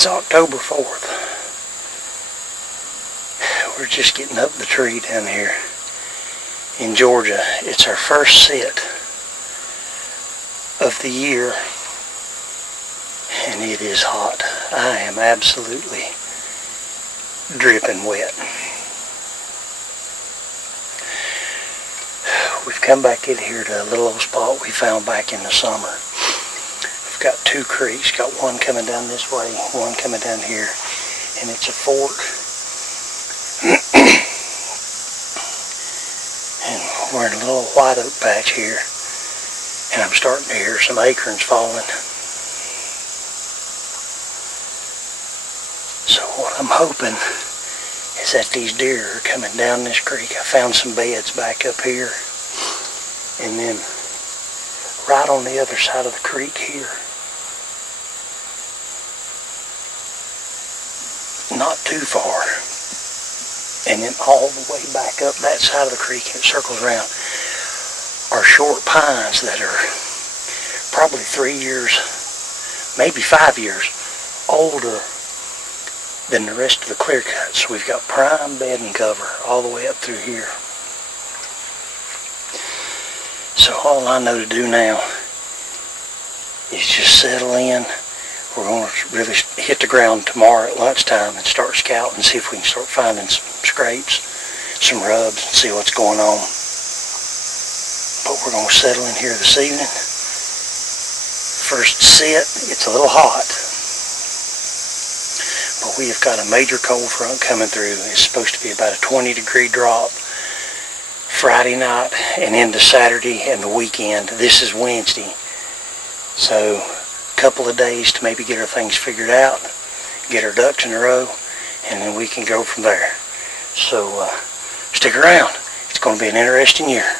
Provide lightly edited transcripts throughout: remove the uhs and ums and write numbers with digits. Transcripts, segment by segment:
It's October 4th. We're just getting up the tree down here in Georgia. It's our first sit of the year, and it is hot. I am absolutely dripping wet. We've come back in here to a little old spot we found back in the summer. We've got two creeks, got one coming down this way, one coming down here, and it's a fork. And we're in a little white oak patch here, and I'm starting to hear some acorns falling. So what I'm hoping is that these deer are coming down this creek. I found some beds back up here, and then right on the other side of the creek here, not too far, and then all the way back up that side of the creek, and it circles around, are short pines that are probably 3 years, maybe 5 years older than the rest of the clear cut. So we've got prime bedding cover all the way up through here. So all I know to do now is just settle in. We're going to really hit the ground tomorrow at lunchtime and start scouting and see if we can start finding some scrapes, some rubs, and see what's going on. But we're going to settle in here this evening. First sit, it's a little hot, but we have got a major cold front coming through. It's supposed to be about a 20-degree drop Friday night and into Saturday and the weekend. This is Wednesday, so a couple of days to maybe get our things figured out, get our ducks in a row, and then we can go from there. So stick around. It's going to be an interesting year.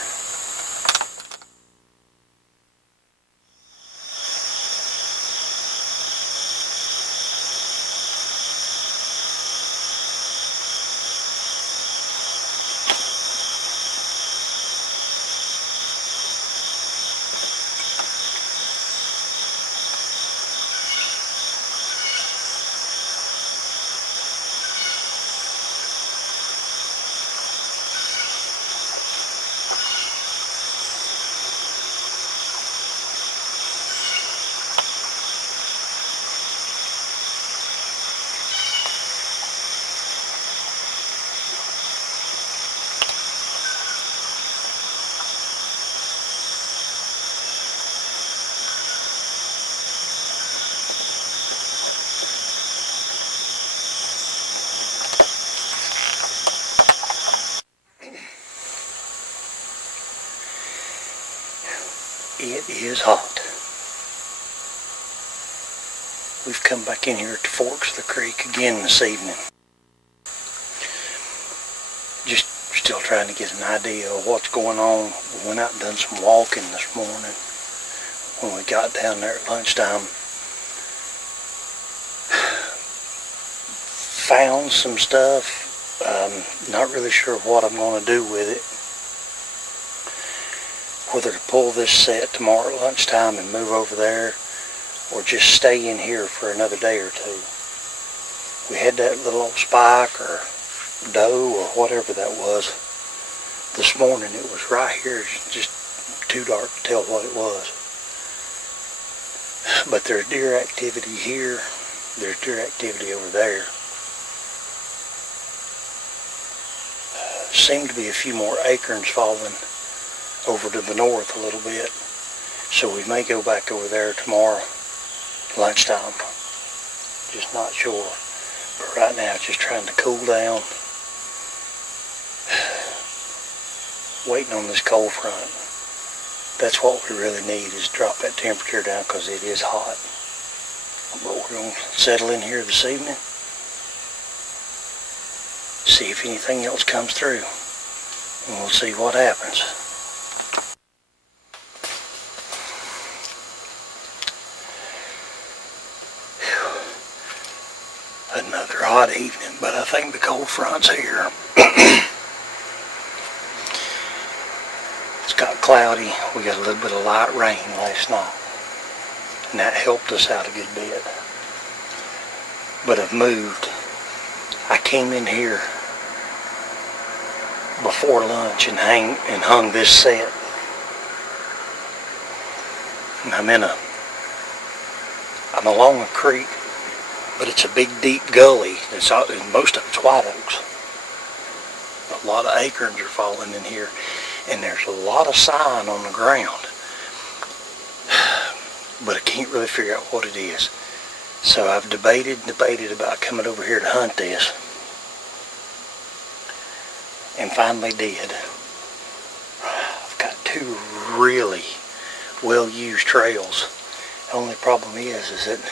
It is hot. We've come back in here at the forks of the creek again this evening. Just still trying to get an idea of what's going on. We went out and done some walking this morning. When we got down there at lunchtime, found some stuff. Not really sure what I'm going to do with it. Whether to pull this set tomorrow at lunchtime and move over there, or just stay in here for another day or two. We had that little old spike or doe or whatever that was this morning. It was right here, just too dark to tell what it was. But there's deer activity here, there's deer activity over there. Seemed to be a few more acorns falling over to the north a little bit, so we may go back over there tomorrow lunchtime. Just not sure, but right now it's just trying to cool down, waiting on this cold front. That's what we really need, is drop that temperature down, because it is hot. But we're going to settle in here this evening, see if anything else comes through, and we'll see what happens. Another hot evening, but I think the cold front's here. It's got cloudy. We got a little bit of light rain last night, and that helped us out a good bit. but I've moved. I came in here before lunch and hung this set. And I'm along a creek, but it's a big deep gully. Most of it's white oaks. A lot of acorns are falling in here, and there's a lot of sign on the ground, but I can't really figure out what it is. So I've debated about coming over here to hunt this, and finally did. I've got two really well-used trails. The only problem is that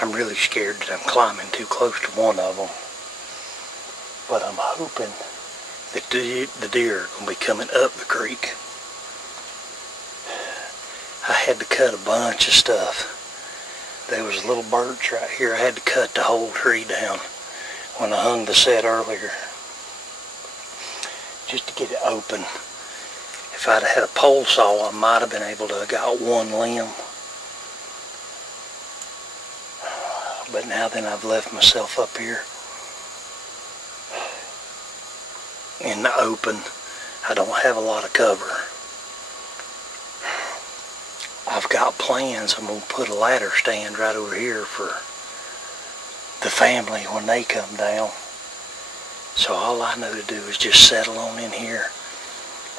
I'm really scared that I'm climbing too close to one of them. But I'm hoping that the deer are going to be coming up the creek. I had to cut a bunch of stuff. There was a little birch right here. I had to cut the whole tree down when I hung the set earlier, just to get it open. If I'd had a pole saw, I might have been able to have got one limb. But now then, I've left myself up here in the open. I don't have a lot of cover. I've got plans. I'm going to put a ladder stand right over here for the family when they come down. So all I know to do is just settle on in here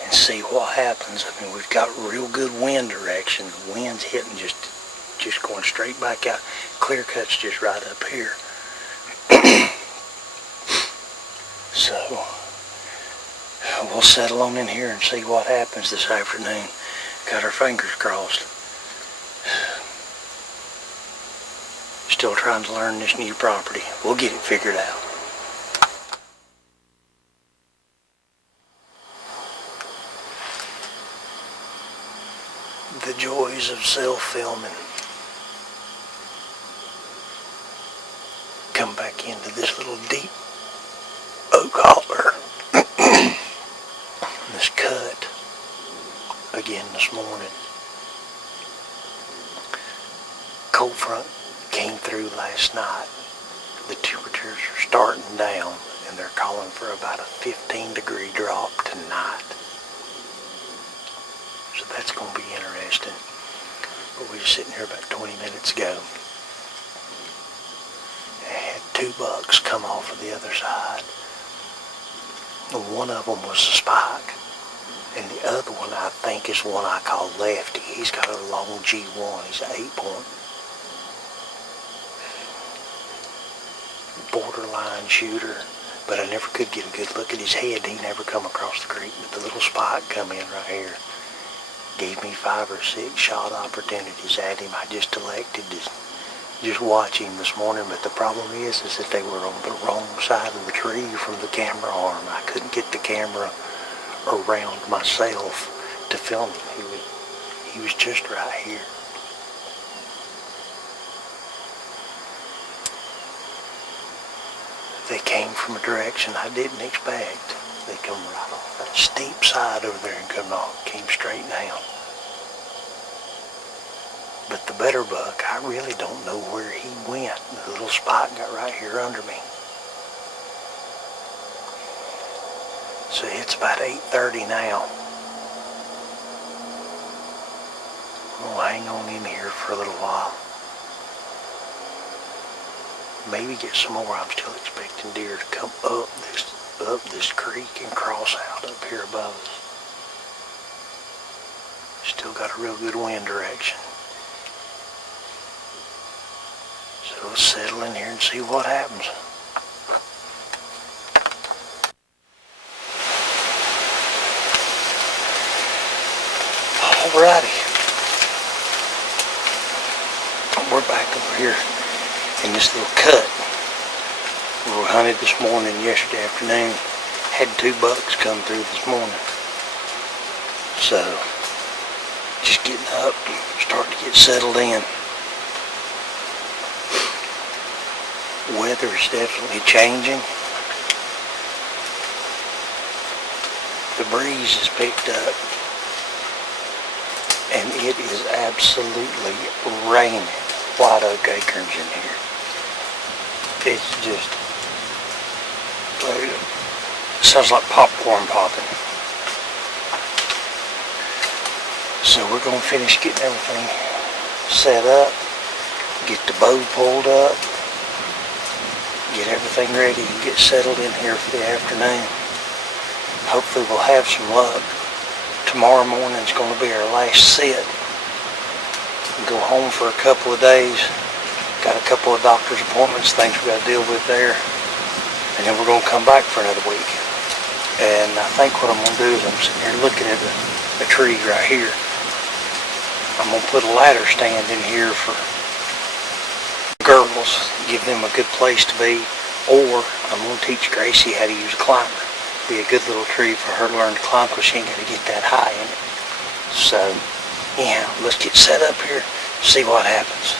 and see what happens. I mean, we've got real good wind direction. The wind's hitting just going straight back out. Clear cut's just right up here. So we'll settle on in here and see what happens this afternoon. Got our fingers crossed. Still trying to learn this new property. We'll get it figured out. The joys of self-filming. Come back into this little deep oak holler. This cut again this morning. Cold front came through last night. The temperatures are starting down, and they're calling for about a 15-degree drop tonight. So that's going to be interesting. But we were sitting here about 20 minutes ago. I had two bucks come off of the other side. One of them was a spike, and the other one I think is one I call Lefty. He's got a long G1. He's an 8-point. Borderline shooter, but I never could get a good look at his head. He never come across the creek, but the little spike come in right here. Gave me 5 or 6 shot opportunities at him. I just elected to just watch him this morning, but the problem is that they were on the wrong side of the tree from the camera arm. I couldn't get the camera around myself to film him. He was just right here. They came from a direction I didn't expect. They come right off that steep side over there and came straight down. But the better buck, I really don't know where he went. The little spot got right here under me. So it's about 8:30 now. We'll hang on in here for a little while. Maybe get some more. I'm still expecting deer to come up this creek and cross out up here above us. Still got a real good wind direction. So we'll settle in here and see what happens. Alrighty. We're back over here in this little cut. We hunted this morning, yesterday afternoon. Had 2 bucks come through this morning. So, just getting up, starting to get settled in. Weather is definitely changing. The breeze has picked up, and it is absolutely raining. white oak acorns in here. It's just, it sounds like popcorn popping. So we're going to finish getting everything set up, get the bow pulled up, get everything ready and get settled in here for the afternoon. Hopefully we'll have some luck. Tomorrow morning's going to be our last sit. Go home for a couple of days. Got a couple of doctor's appointments, things we got to deal with there. And then we're going to come back for another week. And I think what I'm going to do is I'm sitting here looking at a tree right here. I'm going to put a ladder stand in here for girls, give them a good place to be. Or I'm going to teach Gracie how to use a climber. Be a good little tree for her to learn to climb because she ain't got to get that high in it. So, anyhow, let's get set up here, see what happens.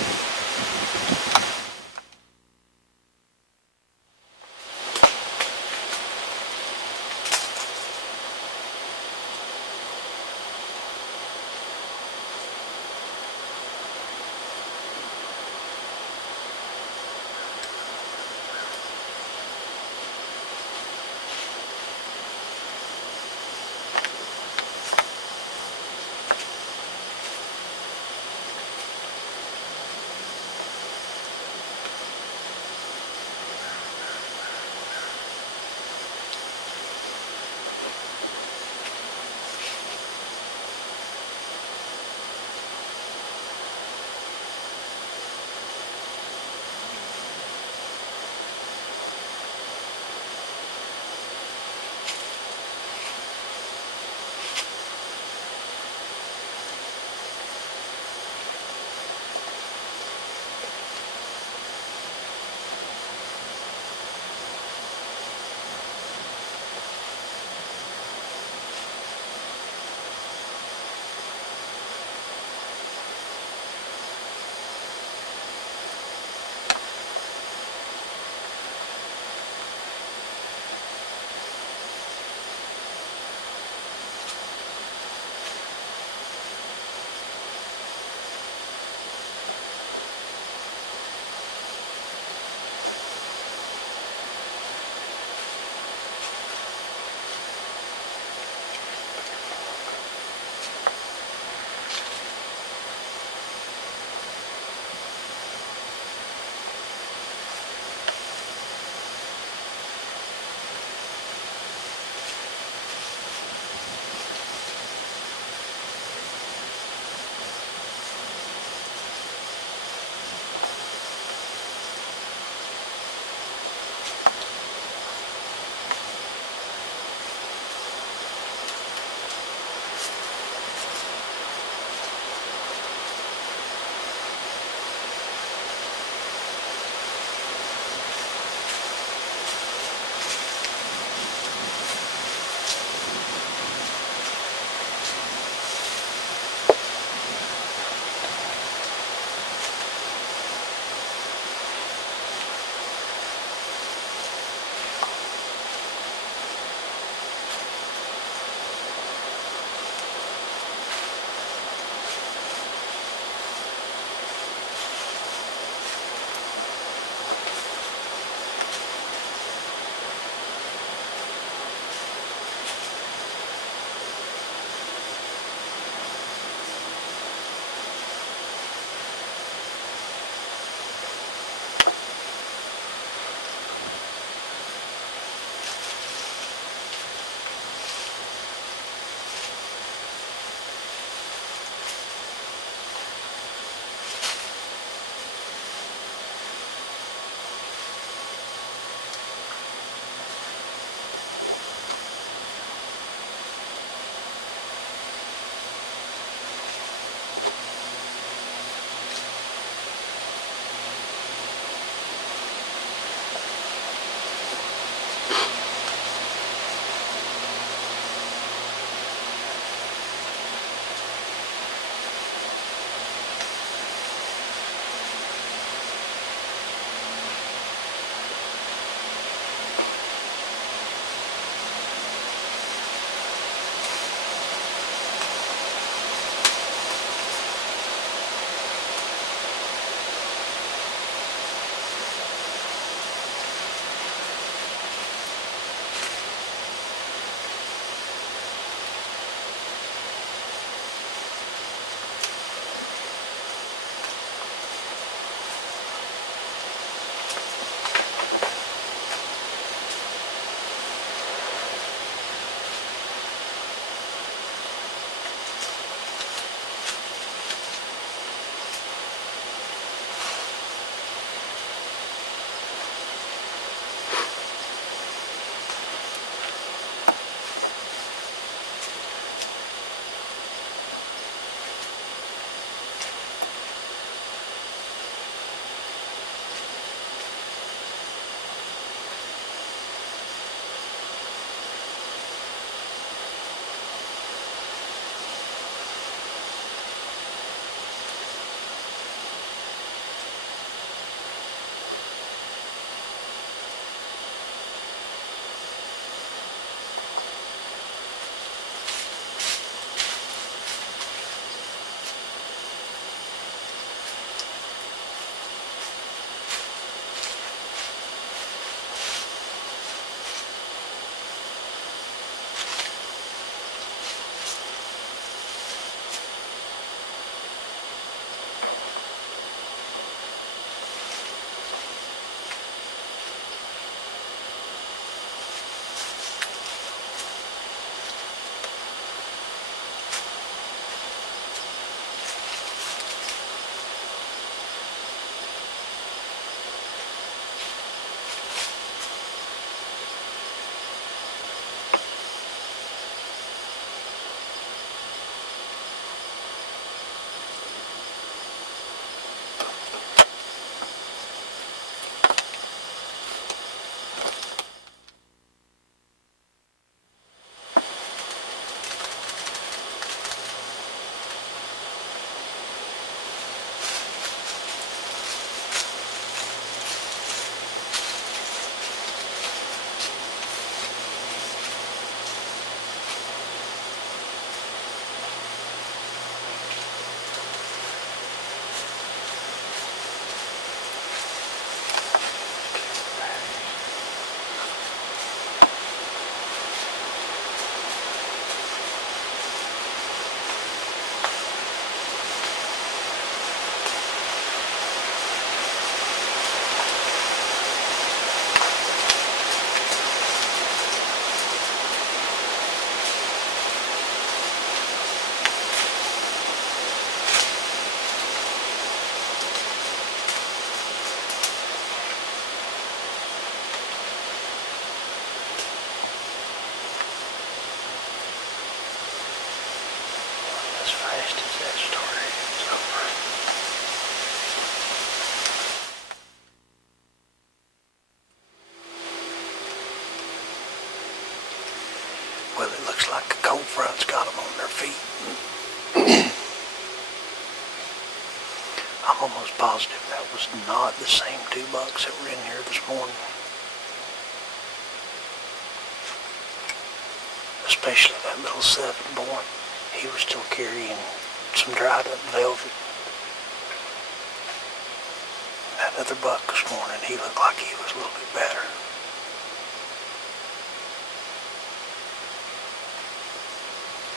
as fast as that started, it's over. Well, it looks like the cold front's got them on their feet. I'm almost positive that was not the same two bucks that were in here this morning. Especially that little 7-born. He was still carrying some dried up velvet. That other buck this morning, he looked like he was a little bit better.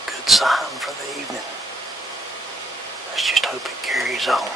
Good sign for the evening. Let's just hope it carries on.